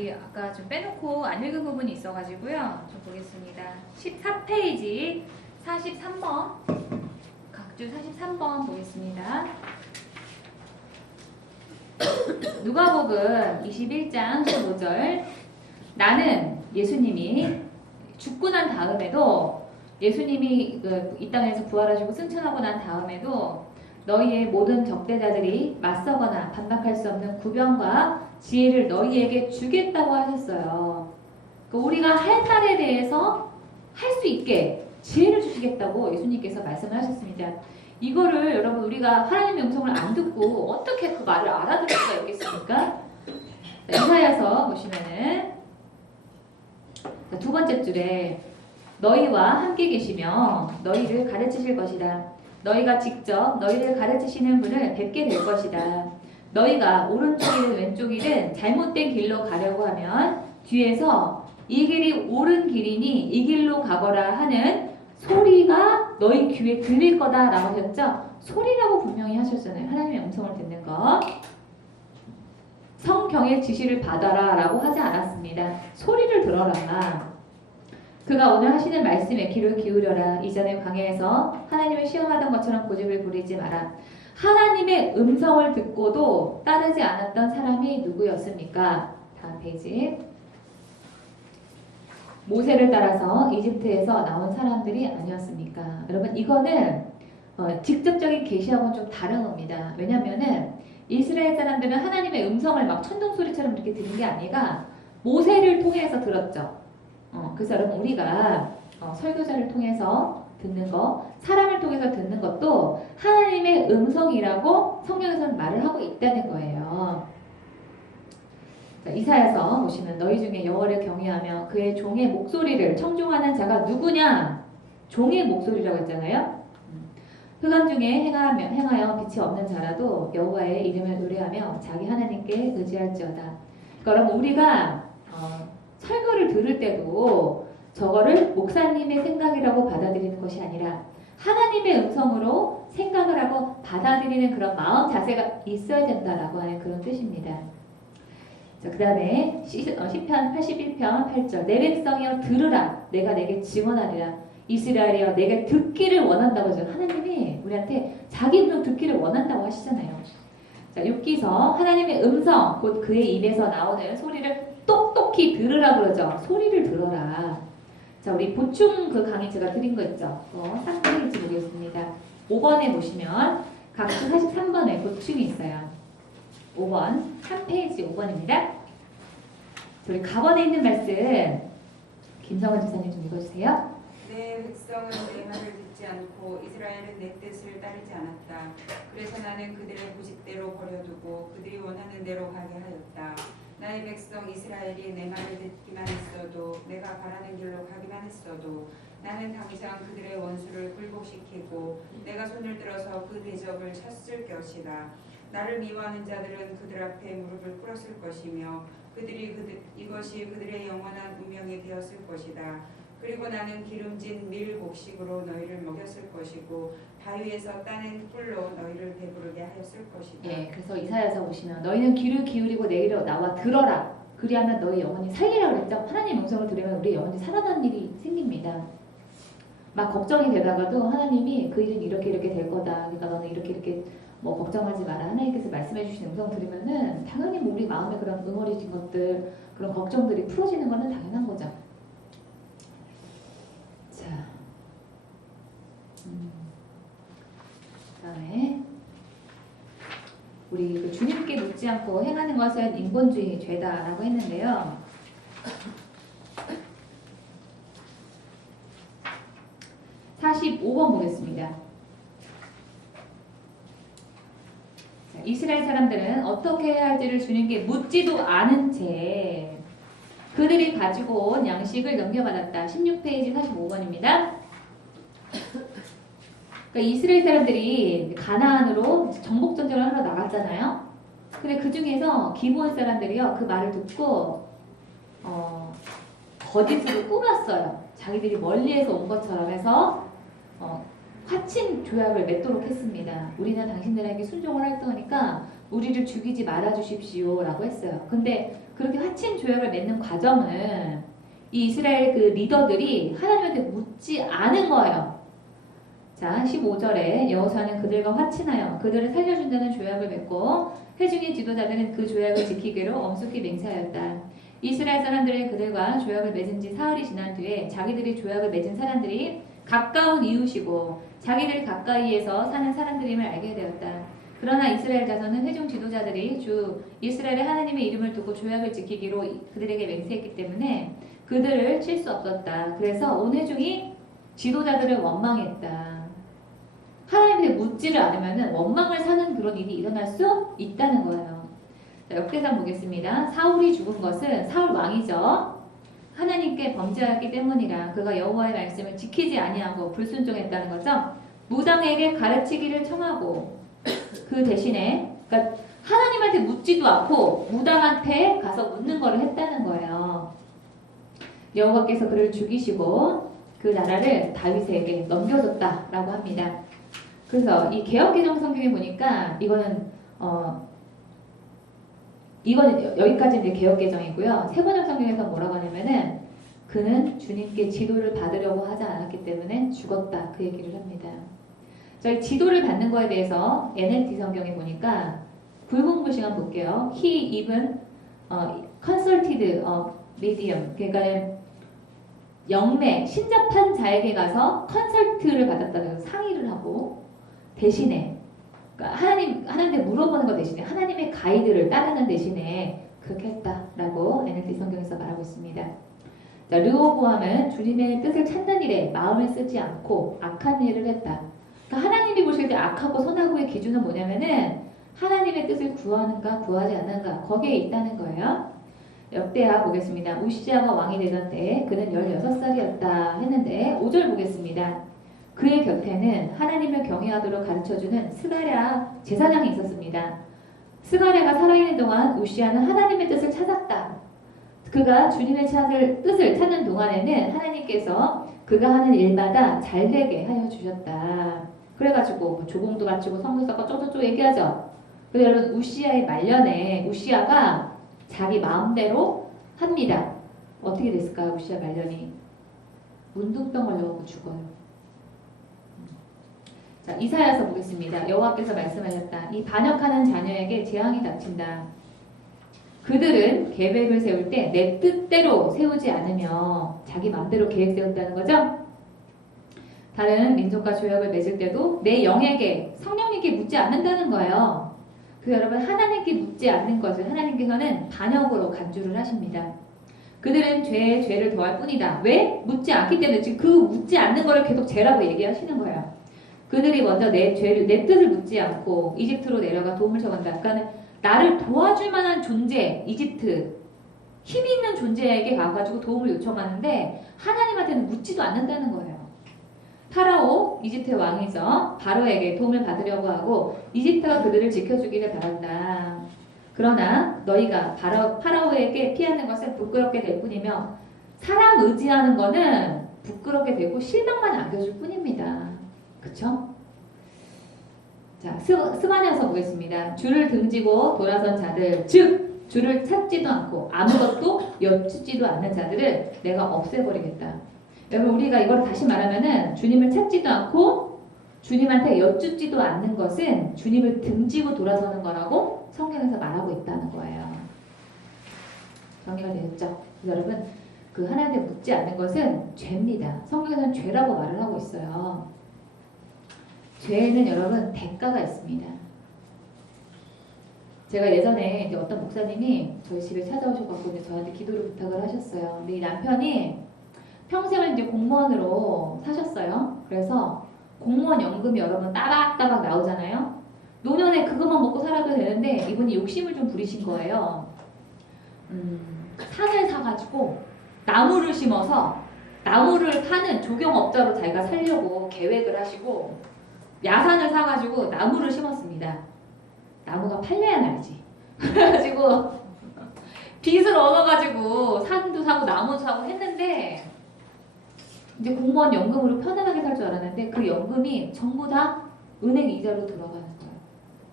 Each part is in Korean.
미리 아까 좀 빼놓고 안 읽은 부분이 있어가지고요. 좀 보겠습니다. 14페이지 43번 각주 43번 보겠습니다. 누가복음 21장 15절 나는 예수님이 죽고 난 다음에도 예수님이 이 땅에서 부활하시고 승천하고 난 다음에도 너희의 모든 적대자들이 맞서거나 반박할 수 없는 구변과 지혜를 너희에게 주겠다고 하셨어요. 그러니까 우리가 할 말에 대해서 할 수 있게 지혜를 주시겠다고 예수님께서 말씀을 하셨습니다. 이거를 여러분 우리가 하나님의 음성을 안 듣고 어떻게 그 말을 알아들을 수가 있겠습니까? 이사야서 보시면은 두 번째 줄에 너희와 함께 계시며 너희를 가르치실 것이다. 너희가 직접 너희를 가르치시는 분을 뵙게 될 것이다. 너희가 오른쪽이든 왼쪽이든 잘못된 길로 가려고 하면 뒤에서 이 길이 옳은 길이니 이 길로 가거라 하는 소리가 너희 귀에 들릴 거다 라고 하셨죠? 소리라고 분명히 하셨잖아요. 하나님의 음성을 듣는 거. 성경의 지시를 받아라 라고 하지 않았습니다. 소리를 들어라. 그가 오늘 하시는 말씀에 귀를 기울여라. 이전에 광야에서 하나님을 시험하던 것처럼 고집을 부리지 마라. 하나님의 음성을 듣고도 따르지 않았던 사람이 누구였습니까? 다음 페이지. 모세를 따라서 이집트에서 나온 사람들이 아니었습니까? 여러분 이거는 직접적인 계시하고는 좀 다른 겁니다. 왜냐면은 이스라엘 사람들은 하나님의 음성을 막 천둥소리처럼 이렇게 들은 게 아니라 모세를 통해서 들었죠. 그래서 여러분 우리가 설교자를 통해서 듣는 거, 사람을 통해서 듣는 것도 하나님의 음성이라고 성경에서는 말을 하고 있다는 거예요. 자, 이사야서 보시면 너희 중에 여호와를 경외하며 그의 종의 목소리를 청종하는 자가 누구냐? 종의 목소리라고 했잖아요. 흑암 중에 행하여 빛이 없는 자라도 여호와의 이름을 의뢰하며 자기 하나님께 의지할지어다. 그러니까 여러분 우리가 설교를 들을 때도 저거를 목사님의 생각이라고 받아들이는 것이 아니라 하나님의 음성으로 생각을 하고 받아들이는 그런 마음 자세가 있어야 된다라고 하는 그런 뜻입니다. 자, 그 다음에 시편 81편 8절 내 백성이여 들으라 내가 내게 증언하리라 이스라엘이여 내게 듣기를 원한다고 하죠. 하나님이 우리한테 자기 음성 듣기를 원한다고 하시잖아요. 자, 욥기서 하나님의 음성 곧 그의 입에서 나오는 소리를 똑똑히 들으라 그러죠. 소리를 들어라. 자, 우리 보충 그 강의 제가 드린 거 있죠. 3페이지 보겠습니다. 5번에 보시면 각주 43번에 보충이 있어요. 5번, 3페이지 5번입니다. 우리 가번에 있는 말씀 김성원 집사님 좀 읽어주세요. 내 백성은 내 말을 듣지 않고 이스라엘은 내 뜻을 따르지 않았다. 그래서 나는 그들의 고집대로 버려두고 그들이 원하는 대로 가게 하였다. 나의 백성 이스라엘이 내 말을 듣기만 했어도 내가 바라는 길로 가기만 했어도 나는 당장 그들의 원수를 굴복시키고 내가 손을 들어서 그 대적을 쳤을 것이다. 나를 미워하는 자들은 그들 앞에 무릎을 꿇었을 것이며 이것이 그들의 영원한 운명이 되었을 것이다. 그리고 나는 기름진 밀 곡식으로 너희를 먹였을 것이고 바위에서 따낸 꿀로 너희를 배부르게 하였을 것이다. 예, 그래서 이사야서 보시면 너희는 귀를 기울이고 내게로 나와 들어라. 그리하면 너희 영혼이 살리라 그랬죠. 하나님 음성을 들으면 우리 영혼이 살아나는 일이 생깁니다. 막 걱정이 되다가도 하나님이 그 일은 이렇게 될 거다. 그러니까 너는 이렇게 뭐 걱정하지 마라. 하나님께서 말씀해 주신 음성 들으면은 당연히 우리 마음에 그런 응어리진 것들, 그런 걱정들이 풀어지는 거는 당연한 거죠. 자, 그다음에 우리 그 주님께 묻지 않고 행하는 것은 인본주의 죄다라고 했는데요. 45번 보겠습니다. 자, 이스라엘 사람들은 어떻게 해야 할지를 주님께 묻지도 않은 채 그들이 가지고 온 양식을 넘겨받았다. 16페이지 45번입니다. 그러니까 이스라엘 사람들이 가나안으로 정복전쟁을 하러 나갔잖아요. 근데 그 중에서 기브온 사람들이요 그 말을 듣고 거짓으로 꾸몄어요. 자기들이 멀리에서 온 것처럼 해서 화친 조약을 맺도록 했습니다. 우리는 당신들에게 순종을 할 거니까 우리를 죽이지 말아 주십시오 라고 했어요. 근데 그렇게 화친 조약을 맺는 과정은 이 이스라엘 그 리더들이 하나님한테 묻지 않은 거예요. 자, 15절에 여호수아는 그들과 화친하여 그들을 살려준다는 조약을 맺고 회중의 지도자들은 그 조약을 지키기로 엄숙히 맹세하였다. 이스라엘 사람들이 그들과 조약을 맺은 지 사흘이 지난 뒤에 자기들이 조약을 맺은 사람들이 가까운 이웃이고 자기들 가까이에서 사는 사람들임을 알게 되었다. 그러나 이스라엘 자손은 회중 지도자들이 주 이스라엘의 하나님의 이름을 두고 조약을 지키기로 그들에게 맹세했기 때문에 그들을 칠 수 없었다. 그래서 온 회중이 지도자들을 원망했다. 하나님한테 묻지를 않으면 원망을 사는 그런 일이 일어날 수 있다는 거예요. 자, 역대상 보겠습니다. 사울이 죽은 것은 사울 왕이죠. 하나님께 범죄하였기 때문이라. 그가 여호와의 말씀을 지키지 아니하고 불순종했다는 거죠. 무당에게 가르치기를 청하고 그 대신에 그러니까 하나님한테 묻지도 않고 무당한테 가서 묻는 거를 했다는 거예요. 여호와께서 그를 죽이시고 그 나라를 다윗에게 넘겨줬다라고 합니다. 그래서 이 개역개정 성경에 보니까 이거는 여기까지 이제 개역개정이고요. 세번역 성경에서 뭐라고 하냐면은 그는 주님께 지도를 받으려고 하지 않았기 때문에 죽었다 그 얘기를 합니다. 저희 지도를 받는 거에 대해서 NLT 성경에 보니까 불공부 시간 볼게요. He even consulted a medium. 그러니까 영매 신접한 자에게 가서 컨설트를 받았다는 상의를 하고 대신에 그러니까 하나님한테 물어보는 것 대신에 하나님의 가이드를 따르는 대신에 그렇게 했다라고 NLT 성경에서 말하고 있습니다. 자, 르호보암은 주님의 뜻을 찾는 일에 마음을 쓰지 않고 악한 일을 했다. 그러니까 하나님이 보실 때 악하고 선하고의 기준은 뭐냐면은 하나님의 뜻을 구하는가 구하지 않는가 거기에 있다는 거예요. 역대하 보겠습니다. 우시아가 왕이 되던 때 그는 16살이었다 했는데 5절 보겠습니다. 그의 곁에는 하나님을 경외하도록 가르쳐주는 스가랴 제사장이 있었습니다. 스가랴가 살아있는 동안 우시아는 하나님의 뜻을 찾았다. 그가 주님의 뜻을 찾는 동안에는 하나님께서 그가 하는 일마다 잘되게 하여 주셨다. 그래가지고 뭐 조공도 바치고 성소사가 쪼쪼쪼 얘기하죠. 그래서 여러분 우시아의 말년에 우시아가 자기 마음대로 합니다. 어떻게 됐을까요? 우시아 말년이 문둥병 걸려서 죽어요. 자, 이사야서 보겠습니다. 여호와께서 말씀하셨다. 이 반역하는 자녀에게 재앙이 닥친다. 그들은 계획을 세울 때 내 뜻대로 세우지 않으며 자기 마음대로 계획 세운다는 거죠. 다른 민족과 조약을 맺을 때도 내 영에게 성령님께 묻지 않는다는 거예요. 그 여러분 하나님께 묻지 않는 것을 하나님께서는 반역으로 간주를 하십니다. 그들은 죄에 죄를 더할 뿐이다. 왜? 묻지 않기 때문에 지금 그 묻지 않는 거를 계속 죄라고 얘기하시는 거예요. 그들이 먼저 내 뜻을 묻지 않고 이집트로 내려가 도움을 청한다. 그러니까 나를 도와줄 만한 존재, 이집트 힘 있는 존재에게 가가지고 도움을 요청하는데 하나님한테는 묻지도 않는다는 거예요. 파라오, 이집트의 왕이죠. 바로에게 도움을 받으려고 하고 이집트가 그들을 지켜주기를 바란다. 그러나 너희가 파라오에게 피하는 것은 부끄럽게 될 뿐이며 사람 의지하는 거는 부끄럽게 되고 실망만 안겨줄 뿐입니다. 그쵸? 자, 스바냐서 보겠습니다. 주를 등지고 돌아선 자들, 즉 주를 찾지도 않고 아무것도 여쭙지도 않는 자들을 내가 없애버리겠다. 여러분 우리가 이걸 다시 말하면은 주님을 찾지도 않고 주님한테 여쭙지도 않는 것은 주님을 등지고 돌아서는 거라고 성경에서 말하고 있다는 거예요. 정리가 되었죠? 여러분 그 하나님께 묻지 않는 것은 죄입니다. 성경에서는 죄라고 말을 하고 있어요. 죄에는 여러분 대가가 있습니다. 제가 예전에 이제 어떤 목사님이 저희 집에 찾아오셔서 저한테 기도를 부탁을 하셨어요. 근데 이 남편이 평생을 이제 공무원으로 사셨어요. 그래서 공무원 연금이 여러분 따박따박 나오잖아요. 노년에 그것만 먹고 살아도 되는데 이분이 욕심을 좀 부리신 거예요. 산을 사가지고 나무를 심어서 나무를 파는 조경업자로 자기가 살려고 계획을 하시고 야산을 사가지고 나무를 심었습니다. 나무가 팔려야 말이지. 그래가지고 빚을 얻어가지고 산도 사고 나무도 사고 했는데 이제 공무원 연금으로 편안하게 살 줄 알았는데 그 연금이 전부 다 은행 이자로 들어가는 거예요.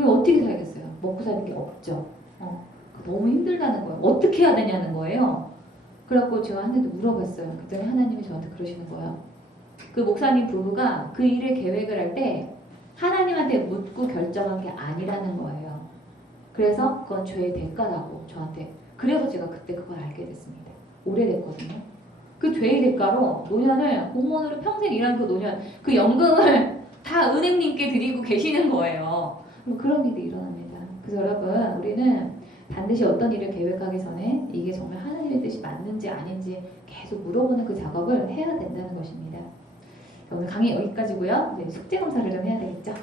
그럼 어떻게 살겠어요? 먹고 사는 게 없죠. 너무 힘들다는 거예요. 어떻게 해야 되냐는 거예요. 그래갖고 제가 한 대도 물어봤어요. 그랬더니 하나님이 저한테 그러시는 거예요. 그 목사님 부부가 그 일을 계획을 할 때 하나님한테 묻고 결정한 게 아니라는 거예요. 그래서 그건 죄의 대가라고 저한테. 그래서 제가 그때 그걸 알게 됐습니다. 오래됐거든요. 그 죄의 대가로 노년을 공무원으로 평생 일한 그 노년, 그 연금을 다 은행님께 드리고 계시는 거예요. 그런 일이 일어납니다. 그래서 여러분, 우리는 반드시 어떤 일을 계획하기 전에 이게 정말 하나님의 뜻이 맞는지 아닌지 계속 물어보는 그 작업을 해야 된다는 것입니다. 오늘 강의 여기까지고요. 이제 숙제 검사를 좀 해야 되겠죠.